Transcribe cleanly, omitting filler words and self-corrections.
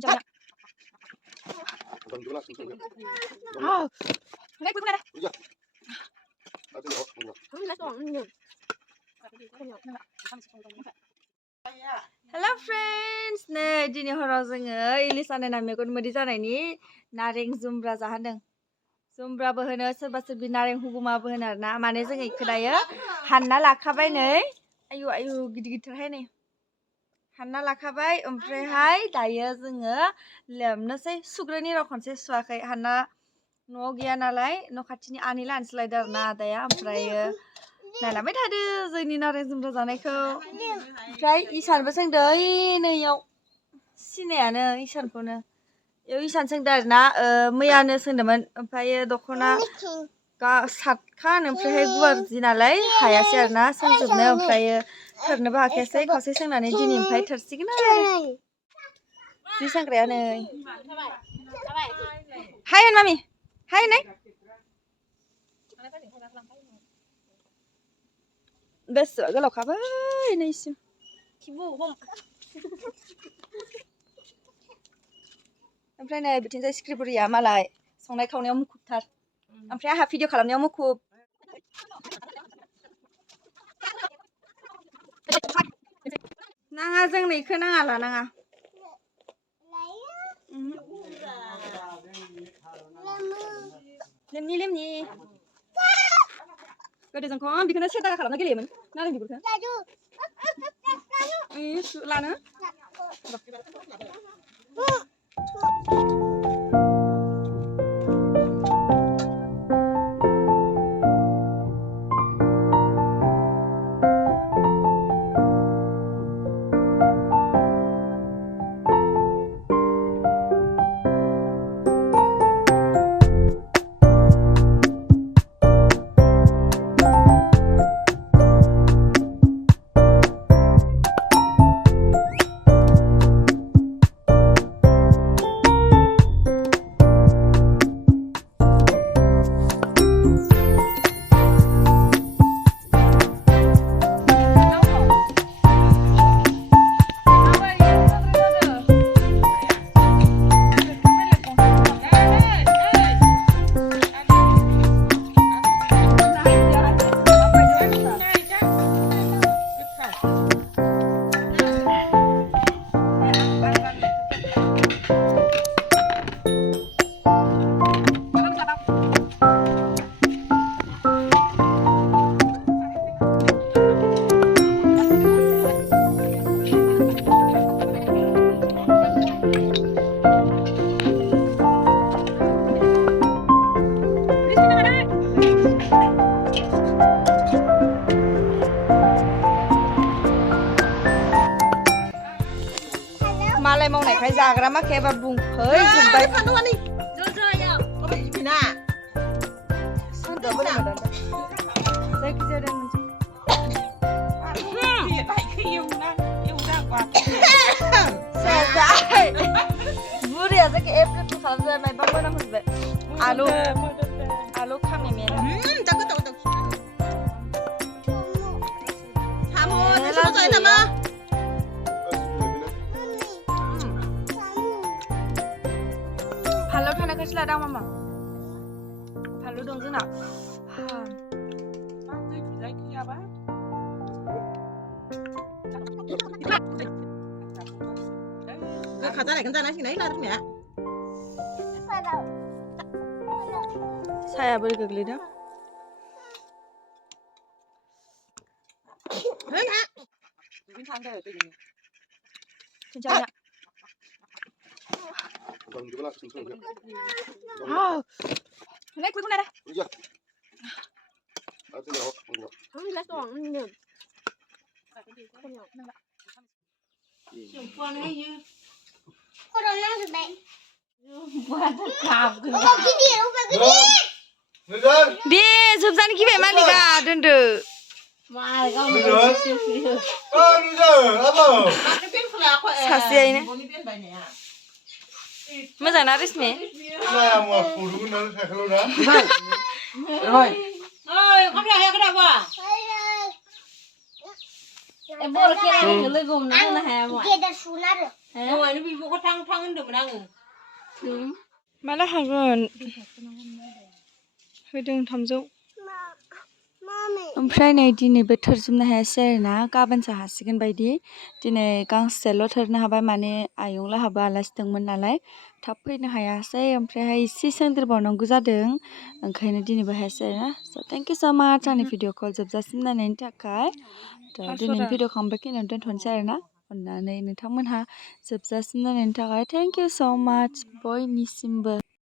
Hello friends, नै दिनै हराव जोङो इलिसानो ना मेगन मोदै जानायनि नारें जुमब्रा जाहोदों। जुमब्राबो होनो सोरबा सोरबि नारें हुगुमाबो होनो आरोना माने जोङो इखो दायो हानना लाखाबाय नै आयु आयु गिदिर गिदिरहाय नै हानना लाखाबाय ओमफ्रायहाय दायो जोङो लेमनोसै सुग्रोनि र' खनसे सुवाखै हानना न'आव गैया नालाय न' खाथिनि आनै लानोसो लायदो आरोना आदाया ओमफ्रायो नायलांबाय थादो जोंनि नारें जुमब्रा जानायखौ ओमफ्राय इसानबो सोंदो ओइ नैयाव सिनायानो इसानखौनो इयाव इसान सोंदो आरोना मैयानो सोंदोंमोन ओमफ्रायो दख'ना सातखान ओमफ्रायहाय गुवार जि नालाय हायासै आरोना सोंजोबनो ओमफ्रायो थोरनोबो हाखायासै खावसे सोंनानै दिनै ओमफ्राय थोरसिगोन आरो जि सोंग्राया नै हाय होन मामि हाय होननाय गोसोआ गोलावखाबाय नैसिम ओमफ्राय नै बिथिंजाय सिख्रिबुरिया मालाय संनाय खावनायाव मुखुबथार ओमफ्राय आंहा भिडिअ खालामनायाव मुखुब नाङा जोंनो इखो नाङा लानाङा लेमनि गोदो जों खम बेखौनो सेदागा खालामना गेलेयोमोन नारें बिगुरखौ लानो मालाय मावनायखाय जाग्रा माखायाबा बुंफैजोब्बाय बुरिया जायखि एप्रिल खालामजाबाय मायबा मोनामजोब्बाय आलु खामिमेन फानलु थानायखायसो लादों आं मामा फानलु दं जोंना गोखा जानायखौनो जानांसिगोन लादुमाया साया बोरै गोग्लैदों दे जोबजानो गिबाय मालिका दोनदो सासेयैनो मोजां ना रेसमे दहायनो बिब'खौ थां होनदोंमोन आङो। माला हागोन? होदों 300। ओमफ्राय नै दिनैबो थोरजोबनो हायासै आरोना गाबोनसो हासिगोन बायदि। दिनै गांसेल' थोरनो हाबाय माने आयंलाहाबो आलासि दंमोन नालाय थाब फैनो हायासै ओमफ्रायहाय एसे सोंदेरबावनांगौ जादों ओंखायनो दिनैबो हायासै आरोना। स' थेंक इउ स' माच आंनि भिडिअखौ जोबजासिम नायनायनि थाखाय। थ' दिनैनि भिडिअखौ आं बेखिनियावनो दोनथ'नोसै आरोना। अननानै नोंथांमोनहा जोबजासिम नायनायनि थाखाय थेंक इउ स' माच बयनिसिमबो।